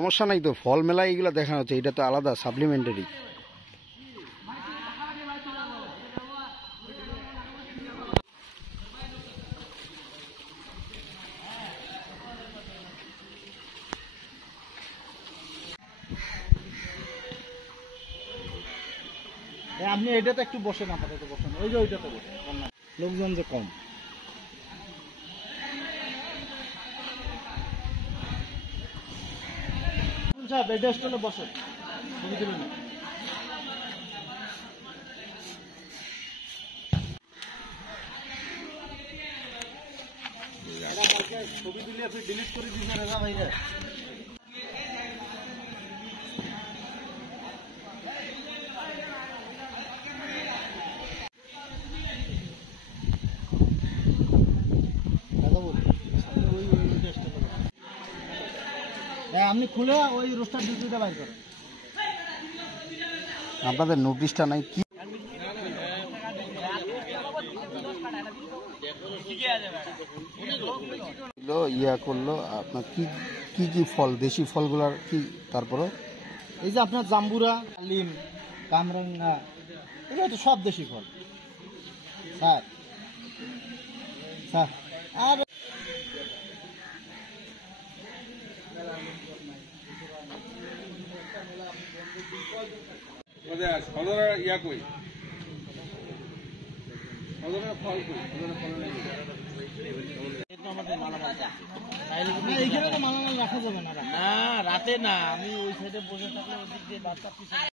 সমস্যা নাই তো, ফল মেলা এইগুলো দেখানো হচ্ছে, এটা তো আলাদা সাপ্লিমেন্টারি। আপনি এটাতে একটু বসেন, আপাতত বসেন, ওই যে ওইটাতে বসেন, লোকজন যে কম। সাহেব এই ডেস্টলে বসেন, ছবি তুলে নিন। ছবি তুলে আপনি ডিলিট করে দিয়েছেন রাজা ভাইরা। আপনি খুলে ওই রোস্টার ডিউটিটা বাইর করেন। আপনাদের নোটিশটা নাই কি ইয়া করলো আপনার? কি কি কি ফল, দেশি ফলগুলার কি? তারপরে এই যে আপনার জাম্বুরা, লিম, কামরাঙ্গা, এগুলো তো সব দেশি ফল স্যার। স্যার আর ইয়া কই ফল কই এইখানে তো মালামাল রাখা যাবে না। না রাতে না, আমি ওই সাইডে বসে থাকলে ওই দিক দিয়ে বাচ্চা